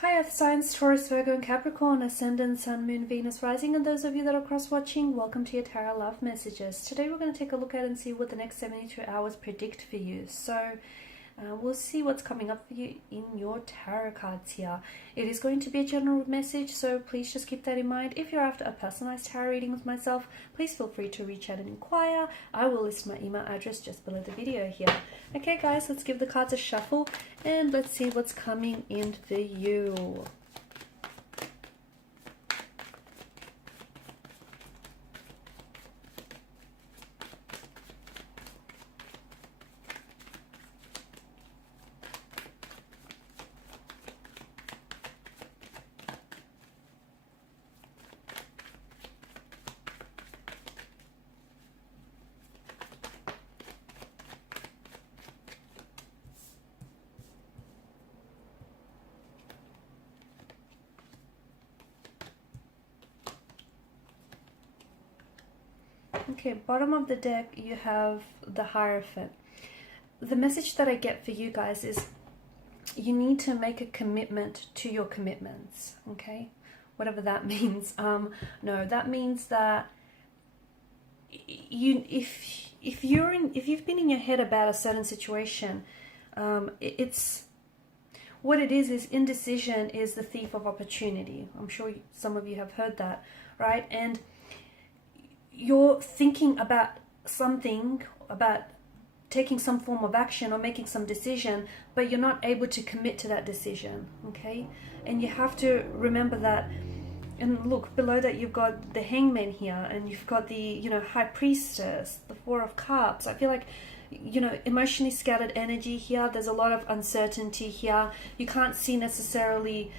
Hi Earth signs, Taurus, Virgo and Capricorn, Ascendant, Sun, Moon, Venus, Rising, and those of you that are cross-watching, welcome to your Tarot Love Messages. Today we're going to take a look at and see what the next 72 hours predict for you. So we'll see what's coming up for you in your tarot cards here. It is going to be a general message, so please just keep that in mind. If you're after a personalized tarot reading with myself, please feel free to reach out and inquire. I will list my email address just below the video here. Okay guys, let's give the cards a shuffle and let's see what's coming in for you. Okay, bottom of the deck you have the Hierophant. The message that I get for you guys is you need to make a commitment to your commitments, okay? Whatever that means. No, that means that if you've been in your head about a certain situation, it's what it is indecision is the thief of opportunity. I'm sure some of you have heard that, right? And you're thinking about something, about taking some form of action or making some decision, but you're not able to commit to that decision, okay? And you have to remember that. And look, below that you've got the Hangman here, and you've got the, High Priestess, the Four of Cups. I feel like, emotionally scattered energy here. There's a lot of uncertainty here. You can't see necessarily,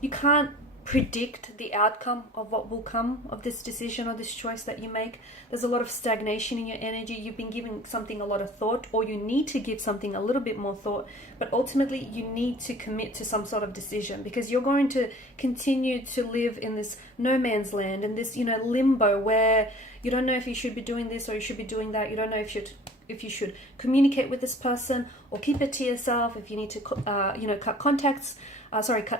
you can't predict the outcome of what will come of this decision or this choice that you make. There's a lot of stagnation in your energy. You've been giving something a lot of thought, or you need to give something a little bit more thought, but ultimately you need to commit to some sort of decision, because you're going to continue to live in this no man's land, in this limbo where you don't know if you should be doing this or you should be doing that. You don't know if you should communicate with this person or keep it to yourself, if you need to cut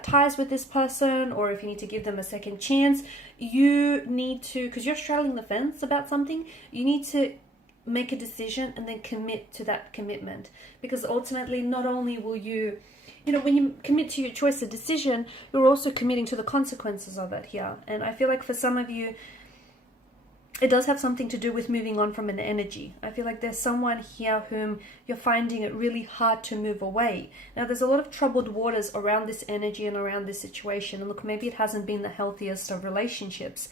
ties with this person, or if you need to give them a second chance. You need to, because you're straddling the fence about something, you need to make a decision and then commit to that commitment, because ultimately not only will you, when you commit to your choice or decision, you're also committing to the consequences of it here. And I feel like for some of you, it does have something to do with moving on from an energy. I feel like there's someone here whom you're finding it really hard to move away. Now, there's a lot of troubled waters around this energy and around this situation. And look, maybe it hasn't been the healthiest of relationships,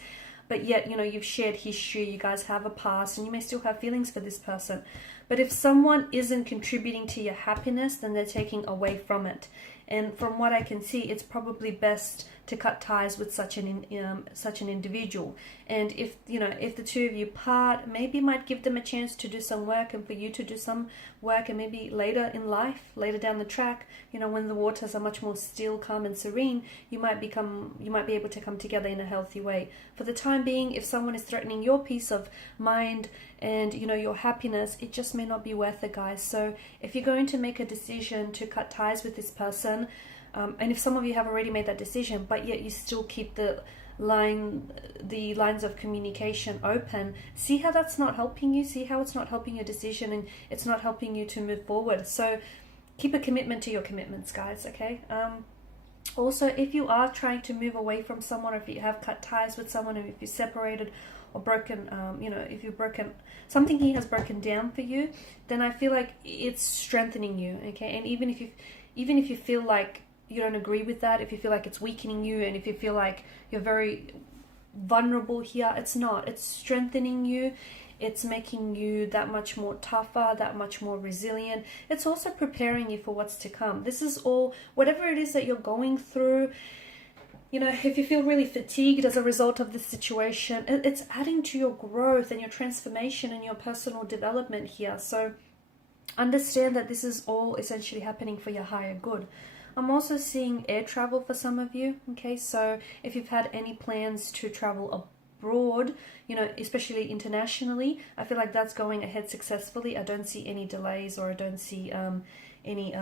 but yet, you've shared history, you guys have a past, and you may still have feelings for this person. But if someone isn't contributing to your happiness, then they're taking away from it. And from what I can see, it's probably best to cut ties with such an individual. And if the two of you part, maybe you might give them a chance to do some work, and for you to do some work, and maybe later in life, later down the track, when the waters are much more still, calm and serene, you might be able to come together in a healthy way. For the time being, if someone is threatening your peace of mind and your happiness, it just may not be worth it, guys. So if you're going to make a decision to cut ties with this person, and if some of you have already made that decision, but yet you still keep the lines of communication open, see how that's not helping you, see how it's not helping your decision, and it's not helping you to move forward. So keep a commitment to your commitments, guys, okay? Also, if you are trying to move away from someone, or if you have cut ties with someone, or if you're separated or broken, if you've broken, something he has broken down for you, then I feel like it's strengthening you, okay? And even if you feel like you don't agree with that, if you feel like it's weakening you, and if you feel like you're very vulnerable here, it's not. It's strengthening you. It's making you that much more tougher, that much more resilient. It's also preparing you for what's to come. This is all, whatever it is that you're going through, if you feel really fatigued as a result of this situation, it's adding to your growth and your transformation and your personal development here. So understand that this is all essentially happening for your higher good. I'm also seeing air travel for some of you, okay? So if you've had any plans to travel abroad, especially internationally, I feel like that's going ahead successfully. I don't see any delays, or I don't see any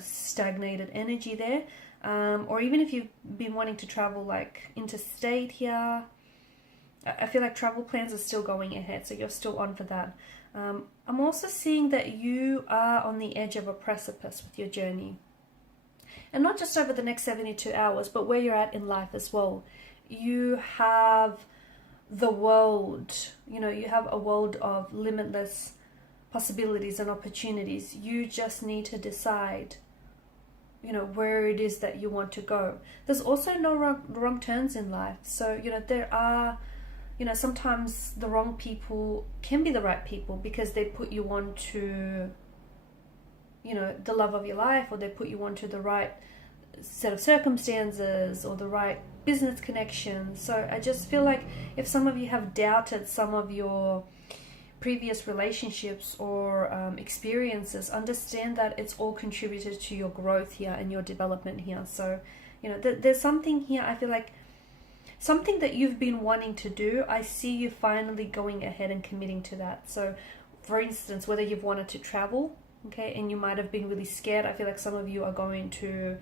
stagnated energy there. or even if you've been wanting to travel like interstate here, I feel like travel plans are still going ahead, so you're still on for that. I'm also seeing that you are on the edge of a precipice with your journey. And not just over the next 72 hours, but where you're at in life as well. You have the world, you have a world of limitless possibilities and opportunities. You just need to decide, where it is that you want to go. There's also no wrong turns in life. So, there are, sometimes the wrong people can be the right people because they put you on to, the love of your life, or they put you onto the right set of circumstances or the right business connections. So I just feel like if some of you have doubted some of your previous relationships or experiences, understand that it's all contributed to your growth here and your development here. So, there's something here, I feel like something that you've been wanting to do, I see you finally going ahead and committing to that. So, for instance, whether you've wanted to travel, okay, and you might have been really scared, I feel like some of you are going to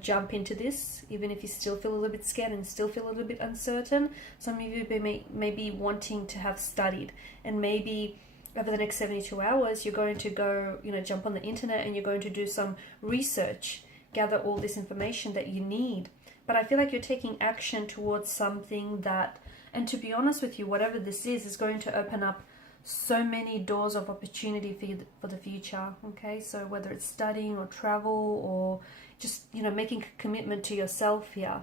jump into this, even if you still feel a little bit scared and still feel a little bit uncertain. Some of you may be wanting to have studied, and maybe over the next 72 hours, you're going to go, jump on the internet and you're going to do some research, gather all this information that you need. But I feel like you're taking action towards something that, and to be honest with you, whatever this is going to open up so many doors of opportunity for you for the future. Okay, so whether it's studying or travel or just making a commitment to yourself here,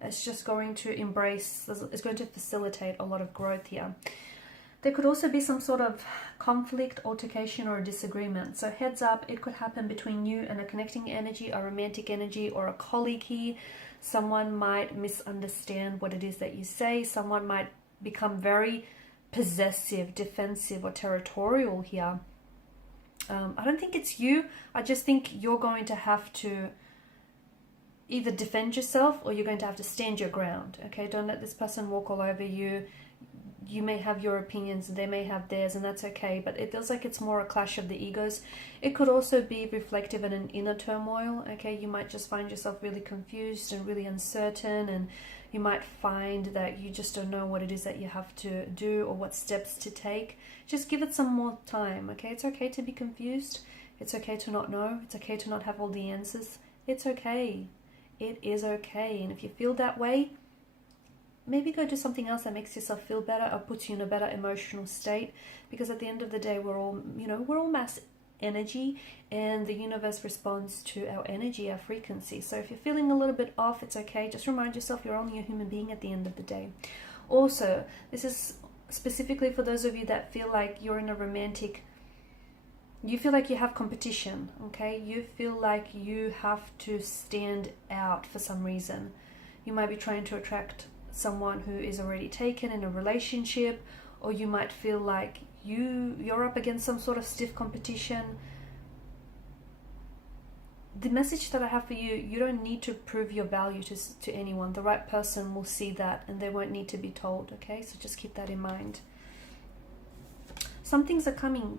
it's just going to it's going to facilitate a lot of growth here. There could also be some sort of conflict, altercation, or a disagreement. So heads up, it could happen between you and a connecting energy, a romantic energy, or a colleague here. Someone might misunderstand what it is that you say. Someone might become very possessive, defensive, or territorial here. I don't think it's you. I just think you're going to have to either defend yourself or you're going to have to stand your ground. Okay, don't let this person walk all over you. You may have your opinions, they may have theirs, and that's okay, but it feels like it's more a clash of the egos. It could also be reflective in an inner turmoil. Okay, you might just find yourself really confused and really uncertain, and you might find that you just don't know what it is that you have to do or what steps to take. Just give it some more time. Okay, it's okay to be confused. It's okay to not know. It's okay to not have all the answers. It's okay. It is okay. And if you feel that way, maybe go do something else that makes yourself feel better or puts you in a better emotional state, because at the end of the day, we're all mass energy, and the universe responds to our energy, our frequency. So if you're feeling a little bit off, it's okay. Just remind yourself you're only a human being at the end of the day. Also, this is specifically for those of you that feel like you're in a romantic, you feel like you have competition, okay? You feel like you have to stand out for some reason. You might be trying to attract someone who is already taken in a relationship, or you might feel like you're up against some sort of stiff competition. The message that I have for you, you don't need to prove your value to anyone. The right person will see that and they won't need to be told, okay? So just keep that in mind. Some things are coming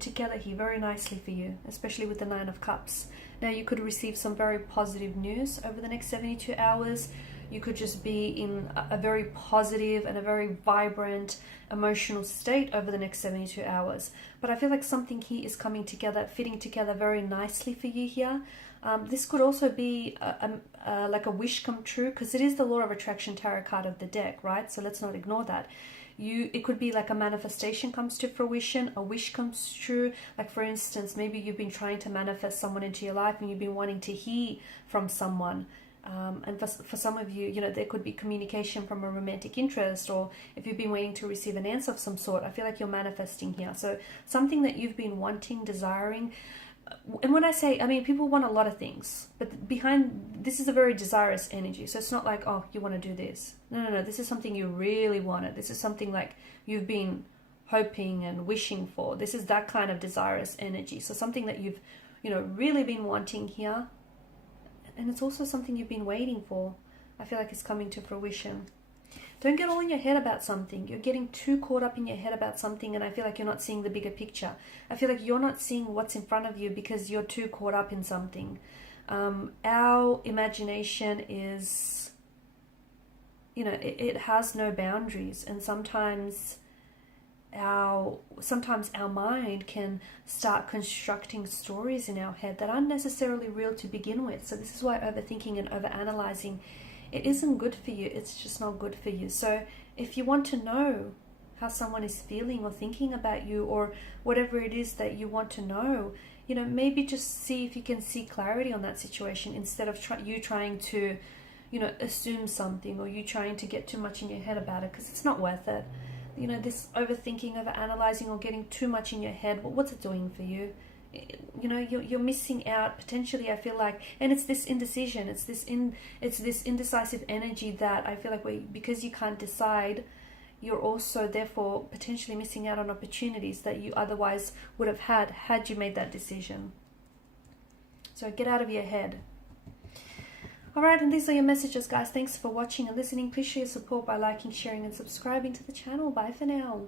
together here very nicely for you, especially with the 9 of Cups. Now you could receive some very positive news over the next 72 hours. You could just be in a very positive and a very vibrant emotional state over the next 72 hours. But I feel like something here is coming together, fitting together very nicely for you here. This could also be like a wish come true, because it is the Law of Attraction tarot card of the deck, right? So let's not ignore that. It could be like a manifestation comes to fruition, a wish comes true. Like for instance, maybe you've been trying to manifest someone into your life and you've been wanting to hear from someone. And for some of you, there could be communication from a romantic interest, or if you've been waiting to receive an answer of some sort, I feel like you're manifesting here. So something that you've been wanting, desiring. And when I say, people want a lot of things, but behind this is a very desirous energy. So it's not like, oh, you want to do this. No. This is something you really wanted. This is something like you've been hoping and wishing for. This is that kind of desirous energy. So something that you've, really been wanting here. And it's also something you've been waiting for. I feel like it's coming to fruition. Don't get all in your head about something. You're getting too caught up in your head about something, and I feel like you're not seeing the bigger picture. I feel like you're not seeing what's in front of you because you're too caught up in something. Our imagination is, you know, it has no boundaries, and sometimes our mind can start constructing stories in our head that aren't necessarily real to begin with. So this is why overthinking and overanalyzing, it isn't good for you. It's just not good for you. So if you want to know how someone is feeling or thinking about you, or whatever it is that you want to know, you know, maybe just see if you can see clarity on that situation, instead of you trying to, you know, assume something, or you trying to get too much in your head about it, because it's not worth it. You know, this overthinking, overanalyzing, or getting too much in your head, what's it doing for you? You know, you're missing out potentially, I feel like. And it's this indecision, it's this indecisive energy that I feel like because you can't decide, you're also therefore potentially missing out on opportunities that you otherwise would have had you made that decision. So get out of your head. Alright, and these are your messages, guys. Thanks for watching and listening. Please show your support by liking, sharing, and subscribing to the channel. Bye for now.